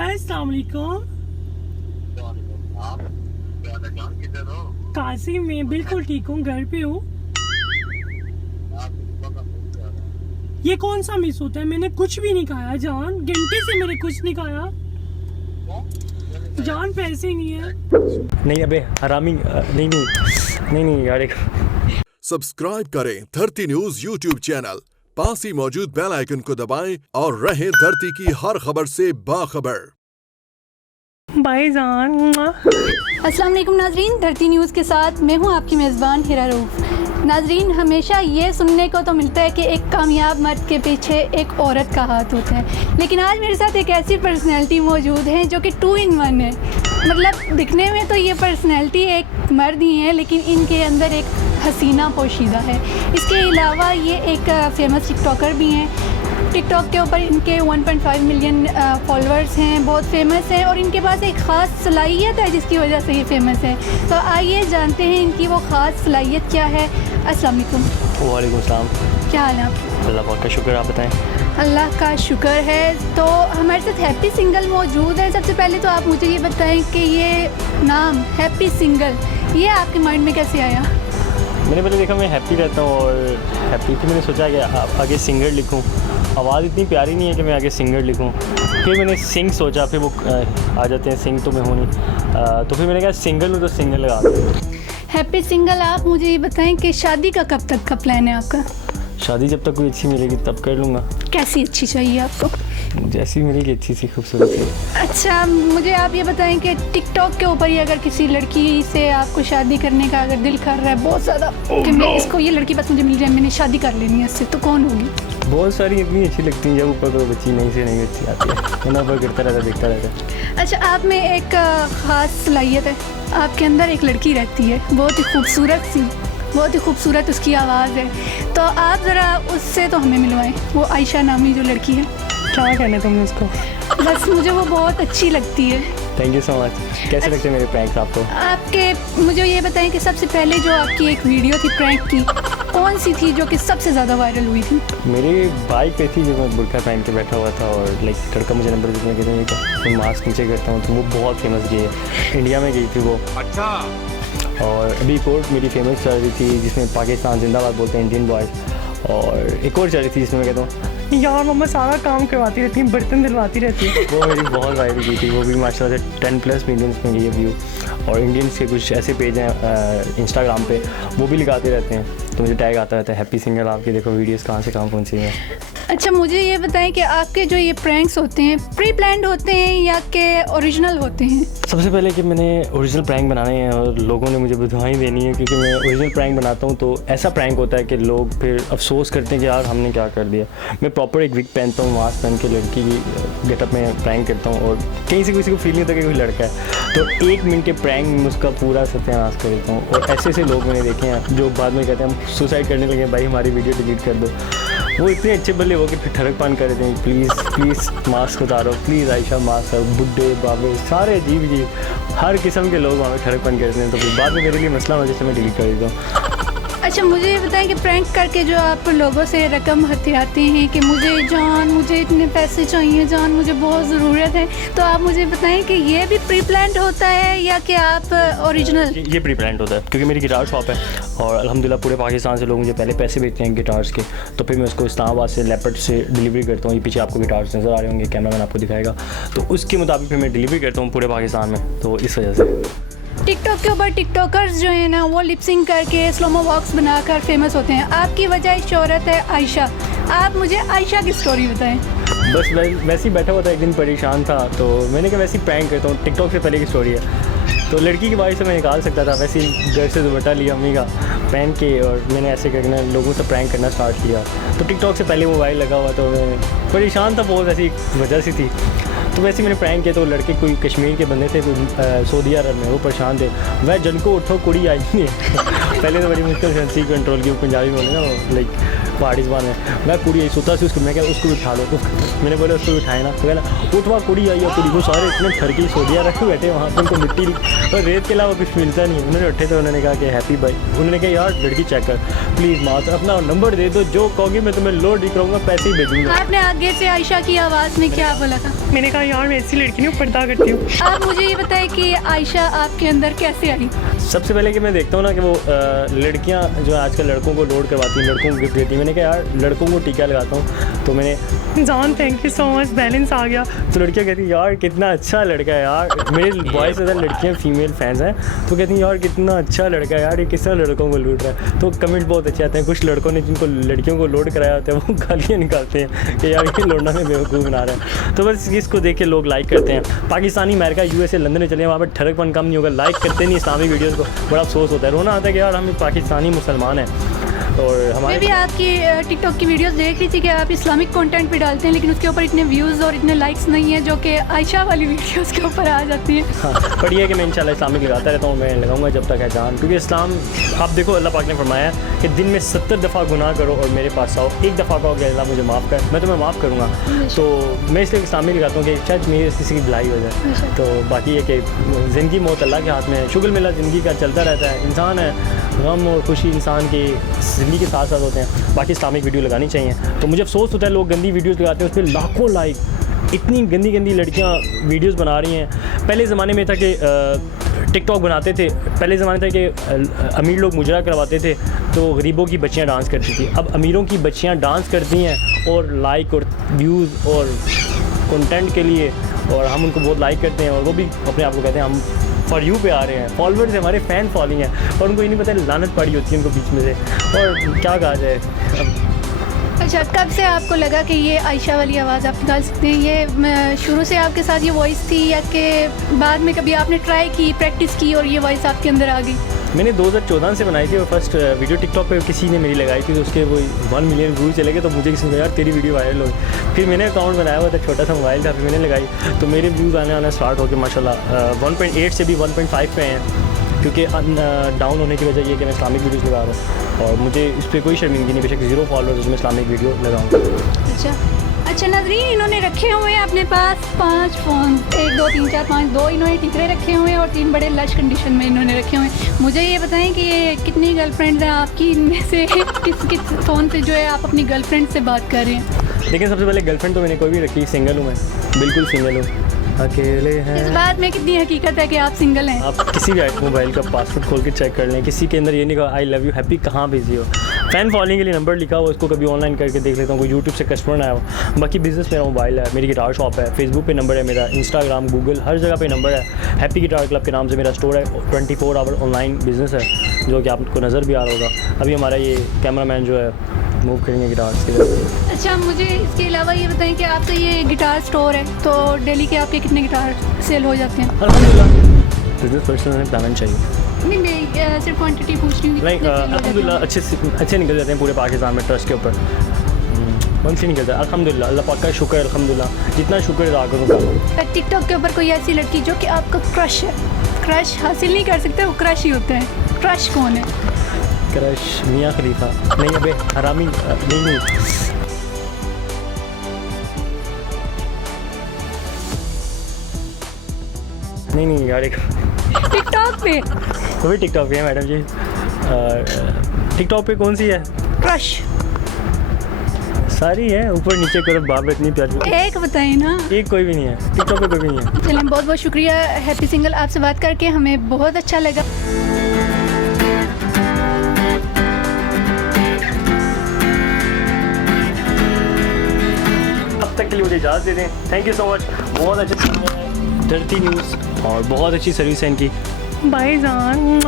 अस्सलाम वालेकुम। कासिम, मैं बिल्कुल ठीक हूँ, घर पे हूँ। ये कौन सा मिस होता है? मैंने कुछ भी नहीं खाया जान, घंटे से मैंने कुछ नहीं खाया जान, पैसे नहीं है। नहीं अबे हरामी, नहीं यार। एक सब्सक्राइब करें धरती न्यूज यूट्यूब चैनल, पास ही मौजूद बेल आइकन को दबाएं और रहें धरती की हर खबर से बाखबर। बाय जान। अस्सलाम वालेकुम नाजरीन, धरती न्यूज़ के साथ मैं हूं आपकी मेज़बान हिरा रऊफ। नाजरीन, हमेशा ये सुनने को तो मिलता है कि एक कामयाब मर्द के पीछे एक औरत का हाथ होता है, लेकिन आज मेरे साथ एक ऐसी पर्सनैलिटी मौजूद है जो कि 2 in 1 है। मतलब दिखने में तो ये पर्सनैलिटी एक मर्द ही है, लेकिन इनके अंदर एक हसीना पोशीदा है। इसके अलावा ये एक फेमस टिकटॉकर भी हैं। टिकटॉक के ऊपर इनके 1.5 मिलियन फॉलोअर्स हैं, बहुत फेमस हैं, और इनके पास एक ख़ास सलाहियत है जिसकी वजह से ये फेमस है। तो आइए जानते हैं इनकी वो ख़ास सलाहियत क्या है। अस्सलाम वालेकुम। वालेकुम सलाम। क्या हाल है आपके? अल्लाह पाक का शुक्र, आप बताएं। अल्लाह का शुक्र है। तो हमारे साथ हैप्पी सिंगल मौजूद है। सबसे पहले तो आप मुझे ये बताएं कि ये नाम हैप्पी सिंगल ये आपके माइंड में कैसे आया? मैंने पहले देखा मैं हैप्पी रहता हूँ और हैप्पी फिर मैंने सोचा कि आगे सिंगर लिखूँ। आवाज़ इतनी प्यारी नहीं है कि मैं आगे सिंगर लिखूँ। फिर मैंने सिंग सोचा, फिर वो आ जाते हैं, सिंग तो मैं हूँ नहीं, तो फिर मैंने कहा सिंगल हूँ तो सिंगल लगा दूँ। Happy single. आप मुझे ये बताएं कि शादी का कब तक का प्लान है आपका? शादी जब तक कोई अच्छी मिलेगी तब कर लूँगा। कैसी अच्छी चाहिए आपको? जैसी मिलेगी अच्छी सी खूबसूरत सी। अच्छा, मुझे आप ये बताएं कि टिकटॉक के ऊपर ही अगर किसी लड़की से आपको शादी करने का अगर दिल कर रहा है बहुत ज़्यादा कि मैं इसको, ये लड़की बस मुझे मिल जाए, मैंने शादी कर लेनी है इससे, तो कौन होगी? बहुत सारी इतनी अच्छी लगती हैं, जब ऊपर तो बच्ची नहीं से नहीं अच्छी आती है, वरना ऊपर गिरता रहता देखता रहता। अच्छा, आप में एक ख़ास सलाहियत है, आपके अंदर एक लड़की रहती है बहुत ही खूबसूरत सी, बहुत ही खूबसूरत उसकी आवाज़ है। तो आप ज़रा उससे तो हमें मिलवाएं, वो आयशा नामी जो लड़की है। क्या कहना तुमने उसको? बस मुझे वो बहुत अच्छी लगती है। Thank you so much. कैसे लगते हैं मेरे प्रैंक्स आपको? आपके मुझे ये बताएं कि सबसे पहले जो आपकी एक वीडियो थी प्रैंक की, कौन सी थी जो कि सबसे ज़्यादा वायरल हुई थी? मेरी बाइक पे थी, जो मैं बुर्का पहन के बैठा हुआ था और लाइक लड़का मुझे नंबर देने के लिए मैं मास्क नीचे करता हूँ, तो वो बहुत फेमस गई है, इंडिया में गई थी वो। अच्छा। और अभी एक और मेरी फेमस चल रही थी जिसमें पाकिस्तान जिंदाबाद बोलते हैं, इंडियन बॉयज़। और एक और चल रही थी जिसमें मैं कहता हूँ यार मम्मा सारा काम करवाती रहती है, बर्तन दिलवाती रहती है। वो मेरी बहुत वायरल की थी, वो भी माशाल्लाह से 10+ मिलियंस में गई है व्यू। और इंडियंस के कुछ ऐसे पेज हैं इंस्टाग्राम पे, वो भी लगाते रहते हैं, तो मुझे टैग आता रहता है हैप्पी सिंगल, आपके देखो वीडियोस कहाँ से कहाँ पहुँची हैं। अच्छा, मुझे ये बताएं कि आपके जो ये प्रैंक्स होते हैं प्री प्लान्ड होते हैं या कि ओरिजिनल होते हैं? सबसे पहले कि मैंने ओरिजिनल प्रैंक बनाने हैं और लोगों ने मुझे बधाई देनी है, क्योंकि मैं ओरिजिनल प्रैंक बनाता हूँ तो ऐसा प्रैंक होता है कि लोग फिर अफसोस करते हैं कि यार हमने क्या कर दिया। मैं प्रॉपर एक विग पहनता हूँ, मास्क पहन के लड़की की गेटअप में प्रैंक करता हूँ, और कहीं से किसी को फील नहीं होता कि कोई लड़का है, तो 1 मिनट के प्रैंक में उसका पूरा सत्यानाश कर देता हूँ। और ऐसे ऐसे लोग मैंने देखे हैं जो बाद में कहते हैं हम सुसाइड करने लगे, भाई हमारी वीडियो डिलीट कर दो। वो इतने अच्छे बल्ले हो कि फिर ठड़क पान कर देते हैं, प्लीज़ मास्क उतारो, प्लीज़ आयशा मास्क, बुड्ढे बाबे सारे अजीब हर किस्म के लोग वहाँ पर ठड़क पान करते हैं, तो फिर बाद में मेरे लिए मसला हो जैसे मैं डिलीट कर देता हूँ। अच्छा, मुझे ये बताएं कि प्रैंक करके जो आप लोगों से रकम हथियाते हैं कि मुझे इतने पैसे चाहिए जान, मुझे बहुत ज़रूरत है, तो आप मुझे बताएं कि ये भी प्री प्लान्ड होता है या कि आप ओरिजिनल? ये प्री प्लान्ड होता है, क्योंकि मेरी गिटार शॉप है और अल्हम्दुलिल्लाह पूरे पाकिस्तान से लोग मुझे पहले पैसे भेजते हैं गिटार्स के, तो फिर मैं उसको इस्लामाबाद से लेपर्ड से डिलीवरी करता हूँ। ये पीछे आपको गिटार्स नज़र आ रहे होंगे, कैमरामैन आपको दिखाएगा, तो उसके मुताबिक फिर मैं डिलीवरी करता हूँ पूरे पाकिस्तान में, तो इस वजह से। टिकटॉक के ऊपर टिकटॉकर्स जो है ना वो लिपसिंग करके स्लोमो वॉक्स बनाकर फेमस होते हैं। आपकी वजह शोहरत है आयशा। आप मुझे आयशा की स्टोरी बताएं। बस वैसे ही बैठा हुआ था, एक दिन परेशान था, तो मैंने कहा वैसे ही प्रैंक करता हूँ, टिकटॉक से पहले की स्टोरी है। तो लड़की की बारिश से मैं निकाल सकता था, वैसे ही घर से दुपट्टा लिया अम्मी का पहन के, और मैंने ऐसे करना लोगों से प्रैंक करना स्टार्ट किया। तो टिकटॉक से पहले मोबाइल लगा हुआ, तो मैं परेशान था बहुत, ऐसी वजह सी थी, तो वैसे मैंने प्रैंक किया। तो लड़के कोई कश्मीर के बंदे थे, कोई सऊदी अरब में, वो परेशान थे, वह जन को उठो कुड़ी आई नहीं है। पहले तो बड़ी मुश्किल से कंट्रोल की, वो पंजाबी बोले ना, लाइक पहाड़ी ज़बान में। मैं कुड़ी आई सुता सी उसको, मैं क्या उसको उठा लो, मैंने बोला उसको उठाए ना, तो कहना उठवा कुड़ी आई है कुड़ी को, सारे इतने ठरकी सोडिया रखे बैठे वहाँ पर, उनको मिट्टी और रेत के अलावा कुछ मिलता नहीं। उन्होंने उठे तो उन्होंने कहा कि हैप्पी भाई, उन्होंने कहा यार लड़की चेक कर प्लीज़ माँ अपना नंबर दे दो, जो कहोगे मैं तुम्हें लोड ही करूँगा, पैसे ही भेजूँगा। आपने आगे से आयशा की आवाज़ में क्या बोला था? मैंने कहा यार मैं ऐसी लड़की नहीं हूँ, पर्दा करती हूँ। आप मुझे ये बताएं कि आयशा आपके अंदर कैसे आई? सबसे पहले कि मैं देखता हूँ ना कि वो लड़कियाँ जो आजकल लड़कों को लोड करवाती हैं, लड़कों को गिफ्ट देती हैं, मैंने कहा यार लड़कों को टीका लगाता हूँ, तो मैंने जान thank you so much, balance आ गया। तो लड़कियाँ कहती हैं यार कितना अच्छा लड़का है यार, मेरे बॉयज़ से ज़्यादा लड़कियाँ फीमेल फैंस हैं, तो कहती हैं यार कितना अच्छा लड़का है यार, ये किस तरह लड़कों को लूट रहा है। तो कमेंट बहुत अच्छे आते हैं। कुछ लड़कों ने जिनको लड़कियों को लोड कराया होता है वो गालियाँ निकालते हैं कि यार ये लोडना में बेवकूफ़ बना रहा है। तो बस इसको देख के लोग लाइक करते हैं। पाकिस्तानी, अमेरिका, यूएसए, लंदन में चले वहाँ पर ठरकपन कम नहीं होगा, लाइक करते नहीं इस्लामिक वीडियोज़ को, बड़ा अफसोस होता है, रोना आता है कि यार हम पाकिस्तानी मुसलमान हैं। और मैं हमारे भी आपकी टिकटॉक की वीडियोस देख रही थी कि आप इस्लामिक कंटेंट भी डालते हैं, लेकिन उसके ऊपर इतने व्यूज़ और इतने लाइक्स नहीं है जो कि आयशा वाली वीडियोस के ऊपर आ जाती है। हाँ, पर ये है कि मैं इंशाल्लाह इस्लामिक लगाता रहता हूँ, मैं लगाऊंगा जब तक है जान, क्योंकि इस्लाम आप देखो अल्लाह पाक ने फरमाया कि दिन में 70 दफ़ा गुनाह करो और मेरे पास आओ, एक दफ़ा कहोगे अल्लाह मुझे माफ़ कर, मैं तुम्हें माफ़ करूँगा। तो मैं इसलिए इस्लामिक लगाता हूँ कि शायद मेरी किसी की भलाई हो जाए। तो बाकी ये कि ज़िंदगी मौत अल्लाह के हाथ में है, शुक्र मिला ज़िंदगी का चलता रहता है, इंसान है, गम और खुशी इंसान की ज़िंदगी के साथ साथ होते हैं। बाकी इस्लामिक वीडियो लगानी चाहिए। तो मुझे अफसोस होता है लोग गंदी वीडियोज़ लगाते हैं, उस पर लाखों लाइक, इतनी गंदी गंदी लड़कियाँ वीडियोज़ बना रही हैं। पहले ज़माने में था कि टिकटॉक बनाते थे, पहले ज़माने था कि अमीर लोग मुजरा करवाते थे तो गरीबों की बच्चियाँ डांस करती थी। अब अमीरों की बच्चियाँ डांस करती हैं और लाइक और व्यूज़ और कंटेंट के लिए, और हम उनको बहुत लाइक करते हैं और वो भी अपने आप को कहते हैं हम फॉर यू पे आ रहे हैं, फॉलोअर्स हमारे फ़ैन फॉलोइंग है, और उनको ये नहीं पता लानत पड़ी होती है उनको बीच में से, और क्या कहा जाए। अच्छा, कब से आपको लगा कि ये आयशा वाली आवाज़ आप निकाल सकते हैं? ये शुरू से आपके साथ ये वॉइस थी या कि बाद में कभी आपने ट्राई की, प्रैक्टिस की और ये वॉइस आपके अंदर आ गई? मैंने 2014 से बनाई थी और फर्स्ट वीडियो टिकटॉक पे किसी ने मेरी लगाई थी, तो उसके वो 1 मिलियन व्यूज़ चले गए, तो मुझे किसी ने कहा यार तेरी वीडियो वायरल हो। फिर मैंने अकाउंट बनाया हुआ था, छोटा सा मोबाइल था, फिर मैंने लगाई तो मेरे व्यूज़ आना स्टार्ट हो गए माशाल्लाह। 1.8 से भी 1.5 पे हैं, क्योंकि डाउन होने की वजह ये कि मैं इस्लामिक वीडियोज़ लगा रहा हूँ और मुझे इस पर कोई शर्मिंदगी नहीं, बेशक 0 फॉलोअर्स में इस्लामिक वीडियो लगाऊँगा। अच्छा नाज़रीन, इन्होंने रखे हुए हैं अपने पास 5 फ़ोन, 1 2 3 4 5, 2 इन्होंने टिकरे रखे हुए हैं और 3 बड़े लश कंडीशन में इन्होंने रखे हुए हैं। मुझे ये बताएं कि ये कितनी गर्लफ्रेंड्स हैं आपकी, इनमें से किस फ़ोन से जो है आप अपनी गर्लफ्रेंड से बात कर रहे हैं? लेकिन सबसे पहले गर्लफ्रेंड तो मैंने कोई भी रखी, सिंगल हूँ मैं, बिल्कुल सिंगल हूँ, अकेले हैं। इस बात में कितनी हकीकत है कि आप सिंगल हैं? आप किसी भी मोबाइल का पासवर्ड खोल के चेक कर लें, किसी के अंदर ये नहीं कहा आई लव यू हैप्पी, कहाँ बिजी हो। फ़ैन फॉलोइंग के लिए नंबर लिखा हुआ, उसको कभी ऑनलाइन करके देख लेता हूँ, कोई यूट्यूब से कस्टमर आया हो। बाकी बिज़नेस मेरा मोबाइल है, मेरी गिटार शॉप है, फेसबुक पे नंबर है मेरा, इंस्टाग्राम, गूगल, हर जगह पे नंबर है। हैप्पी गिटार क्लब के नाम से मेरा स्टोर है, 24 आवर ऑनलाइन बिज़नेस है, जो कि आपको नज़र भी आ रहा होगा। अभी हमारा ये कैमरामैन जो है मूव करेंगे गिटार्स की तरफ। अच्छा, मुझे इसके अलावा ये बताएं कि आपका ये गिटार स्टोर है, तो डेली के आपके कितने गिटार सेल हो जाते हैं? अल्हम्दुलिल्लाह, बिज़नेस पर्सन में बताना चाहिए। नहीं, मैं सिर्फ क्वांटिटी पूछ रही हूँ। नहीं, अल्हम्दुलिल्लाह अच्छे निकल जाते हैं पूरे पाकिस्तान में ट्रस्ट के ऊपर, मंथली निकलता है अल्हम्दुलिल्लाह, अल्लाह पाक का शुक्र है अल्हम्दुलिल्लाह, जितना शुक्र अदा करूँ। टिकटॉक के ऊपर कोई ऐसी लड़की जो कि आपका क्रश है, क्रश हासिल नहीं कर सकते, वो क्रश ही होता है। क्रश कौन है? क्रश मियाँ खलीफा। नहीं अबे हरामी नहीं। नहीं यार, एक टिकटॉक पे वो भी टिकटॉक पे है मैडम जी। टिकटॉक पे कौन सी है? क्रश सारी है, ऊपर नीचे करो, बाप इतनी प्यारी। एक बताइए ना। एक कोई भी नहीं है टिकटॉक पे, कोई भी नहीं है। चलिए, बहुत बहुत शुक्रिया हैप्पी सिंगल, आपसे बात करके हमें बहुत अच्छा लगा। अब तक के लिए मुझे इजाज़त दे दें। थैंक यू सो मच, बहुत अच्छी धरती न्यूज़ और बहुत अच्छी सर्विस है इनकी। बाय जान।